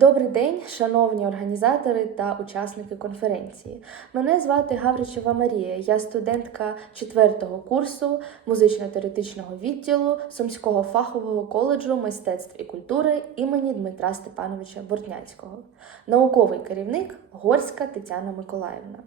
Добрий день, шановні організатори та учасники конференції. Мене звати Гавричева Марія. Я студентка 4-го курсу музично-теоретичного відділу Сумського фахового коледжу мистецтв і культури імені Дмитра Степановича Бортнянського, науковий керівник Горська Тетяна Миколаївна.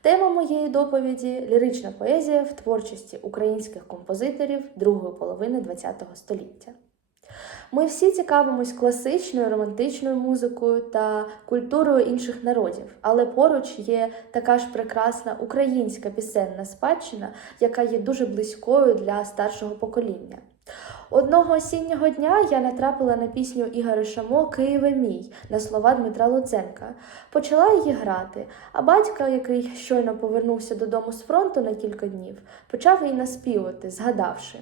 Тема моєї доповіді лірична поезія в творчості українських композиторів другої половини ХХ століття. Ми всі цікавимось класичною романтичною музикою та культурою інших народів, але поруч є така ж прекрасна українська пісенна спадщина, яка є дуже близькою для старшого покоління. Одного осіннього дня я натрапила на пісню Ігоря Шамо Києве мій на слова Дмитра Луценка. Почала її грати, а батька, який щойно повернувся додому з фронту на кілька днів, почав її наспівати, згадавши.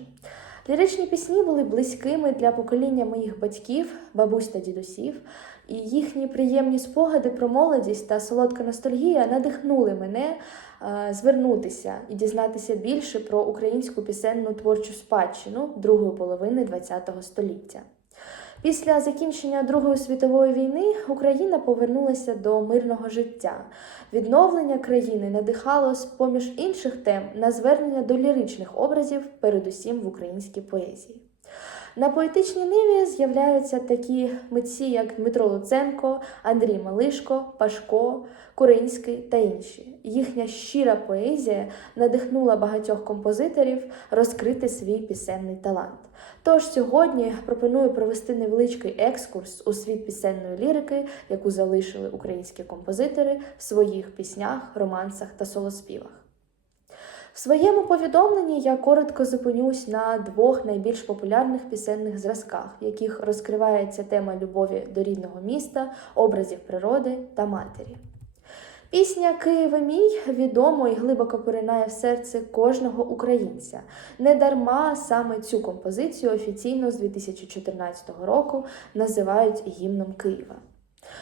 Ліричні пісні були близькими для покоління моїх батьків, бабусь та дідусів, і їхні приємні спогади про молодість та солодка ностальгія надихнули мене е, звернутися і дізнатися більше про українську пісенну творчу спадщину другої половини ХХ століття. Після закінчення Другої світової війни Україна повернулася до мирного життя. Відновлення країни надихало з поміж інших тем на звернення до ліричних образів, передусім в українській поезії. На поетичній ниві з'являються такі митці, як Дмитро Луценко, Андрій Малишко, Пашко, Куринський та інші. Їхня щира поезія надихнула багатьох композиторів розкрити свій пісенний талант. Тож сьогодні пропоную провести невеличкий екскурс у світ пісенної лірики, яку залишили українські композитори в своїх піснях, романсах та солоспівах. В своєму повідомленні я коротко зупинюсь на двох найбільш популярних пісенних зразках, в яких розкривається тема любові до рідного міста, образів природи та матері. Пісня Києве мій відомо і глибоко поринає в серце кожного українця. Недарма саме цю композицію офіційно з 2014 року називають гімном Києва.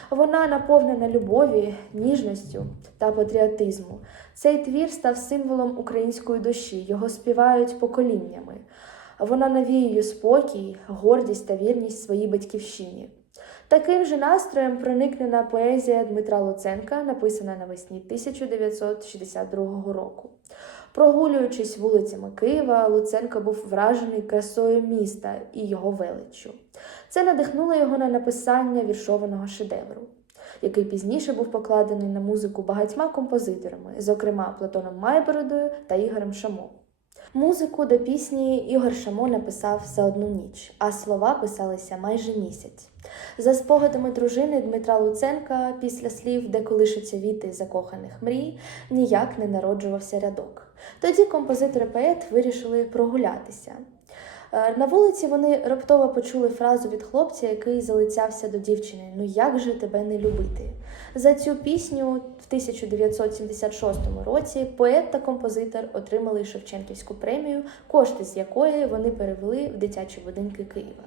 Вона наповнена любові, ніжністю та патріотизму. Цей твір став символом української душі, його співають поколіннями. Вона навіює спокій, гордість та вірність своїй батьківщині. Таким же настроєм проникнена поезія Дмитра Луценка, написана навесні 1962 року. Прогулюючись вулицями Києва, Луценко був вражений красою міста і його величчю. Це надихнуло його на написання віршованого шедевру, який пізніше був покладений на музику багатьма композиторами, зокрема Платоном Майбородою та Ігорем Шамо. Музику до пісні Ігор Шамо написав за одну ніч, а слова писалися майже місяць. За спогадами дружини Дмитра Луценка, після слів, де колишаться віти закоханих мрій, ніяк не народжувався рядок. Тоді композитор і поет вирішили прогулятися. Е, На вулиці вони раптово почули фразу від хлопця, який залицявся до дівчини: Ну як же тебе не любити? За цю пісню в 1976 році поет та композитор отримали Шевченківську премію, кошти з якої вони перевели в дитячі будинки Києва.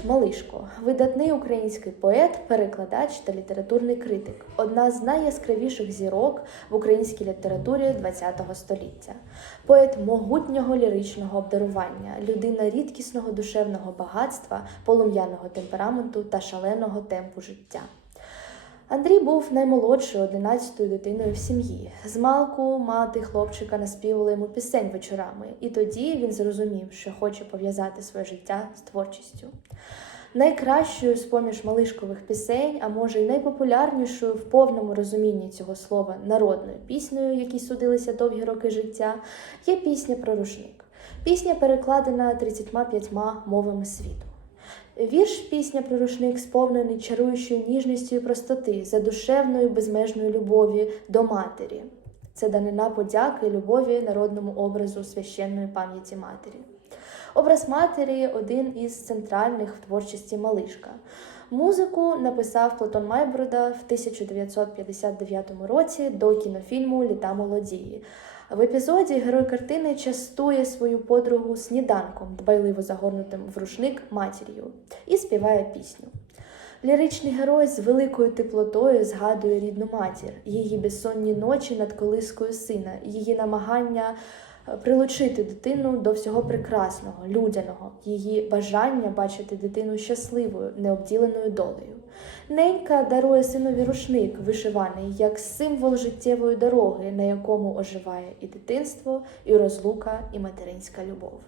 Самілович Малишко видатний український поет, перекладач та літературний критик, одна з найяскравіших зірок в українській літературі ХХ століття, поет могутнього ліричного обдарування, людина рідкісного душевного багатства, полум'яного темпераменту та шаленого темпу життя. Андрій був наймолодшою одинадцятою дитиною в сім'ї. Змалку мати хлопчика наспівала йому пісень вечорами, і тоді він зрозумів, що хоче пов'язати своє життя з творчістю. Найкращою з поміж малишкових пісень, а може й найпопулярнішою в повному розумінні цього слова народною піснею, якій судилися довгі роки життя, є пісня про рушник. Пісня перекладена 35 мовами світу. Вірш пісня про рушник сповнений чаруючою ніжністю і простоти, задушевною безмежною любові до матері. Це данина подяки любові народному образу священної пам'яті матері. Образ матері один із центральних в творчості Малишка. Музику написав Платон Майброда в 1959 році до кінофільму Літа молодії. В епізоді герой картини частує свою подругу сніданком, дбайливо загорнутим в рушник матір'ю, і співає пісню. Ліричний герой з великою теплотою згадує рідну матір, її безсонні ночі над колискою сина, її намагання е, прилучити дитину до всього прекрасного, людяного, її бажання бачити дитину щасливою, необділеною долею. Ненька дарує синові рушник, вишиваний як символ життєвої дороги, на якому оживає і дитинство, і розлука, і материнська любов.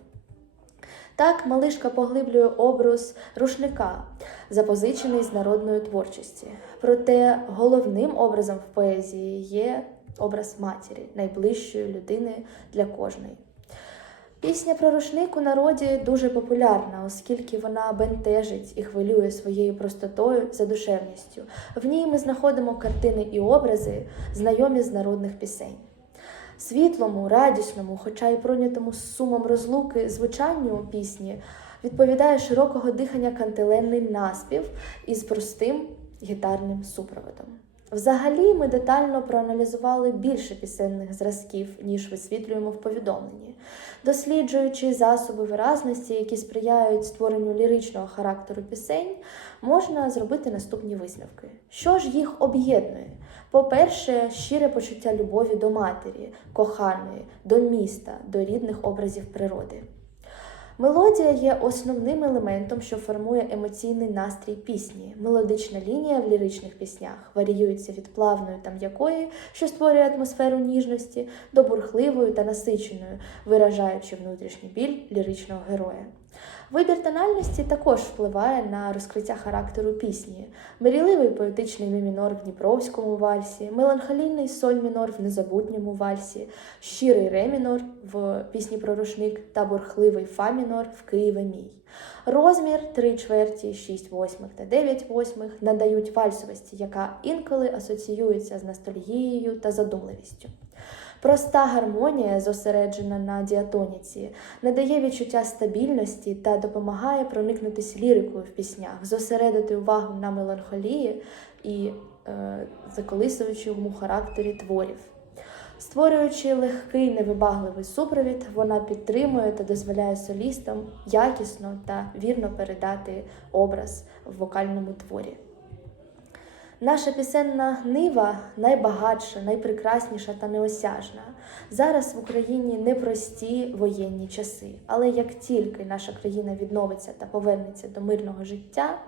Так малишка поглиблює образ рушника, запозичений з народної творчості. Проте головним образом в поезії є образ матері, найближчої людини для кожної. Пісня про рушник у народі дуже популярна, оскільки вона бентежить і хвилює своєю простотою, задушевністю. В ній ми знаходимо картини і образи, знайомі з народних пісень. Світлому, радісному, хоча й пройнятому з сумом розлуки, звучанню пісні відповідає широкого дихання кантиленний наспів із простим гітарним супроводом. Взагалі, ми детально проаналізували більше пісенних зразків, ніж висвітлюємо в повідомленні, досліджуючи засоби виразності, які сприяють створенню ліричного характеру пісень, можна зробити наступні висновки. Що ж їх об'єднує? По-перше, щире почуття любові до матері, коханої, до міста, до рідних образів природи. Мелодія є основним елементом, що формує емоційний настрій пісні. Мелодична лінія в ліричних піснях варіюється від плавної та м'якої, що створює атмосферу ніжності, до бурхливої та насиченої, виражаючи внутрішній біль ліричного героя. Вибір тональності також впливає на розкриття характеру пісні. Мрійливий поетичний мі мінор в Дніпровському вальсі, меланхолійний соль мінор в незабутньому вальсі, щирий ре мінор в пісні про рушник та бурхливий фа мінор в Києве мій. Розмір 3 чверті, 6 восьмих та 9 восьмих надають вальсовості, яка інколи асоціюється з ностальгією та задумливістю. Проста гармонія, зосереджена на діатоніці, надає відчуття стабільності та допомагає проникнутися лірикою в піснях, зосередити увагу на меланхолії і е, заколисуючому характері творів. Створюючи легкий невибагливий супровід, вона підтримує та дозволяє солістам якісно та вірно передати образ в вокальному творі. Наша пісенна нива найбагатша, найпрекрасніша та неосяжна. Зараз в Україні непрості воєнні часи, але як тільки наша країна відновиться та повернеться до мирного життя,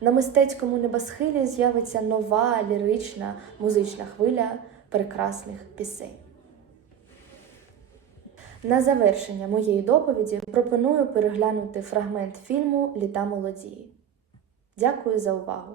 на мистецькому небосхилі з'явиться нова лірична музична хвиля прекрасних пісень. На завершення моєї доповіді пропоную переглянути фрагмент фільму Літа молодії. Дякую за увагу!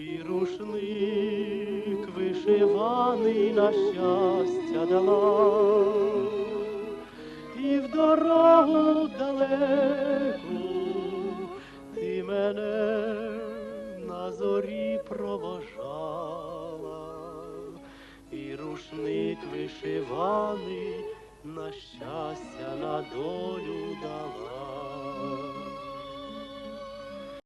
І рушник вишиваний на щастя дала, і в дорогу далеку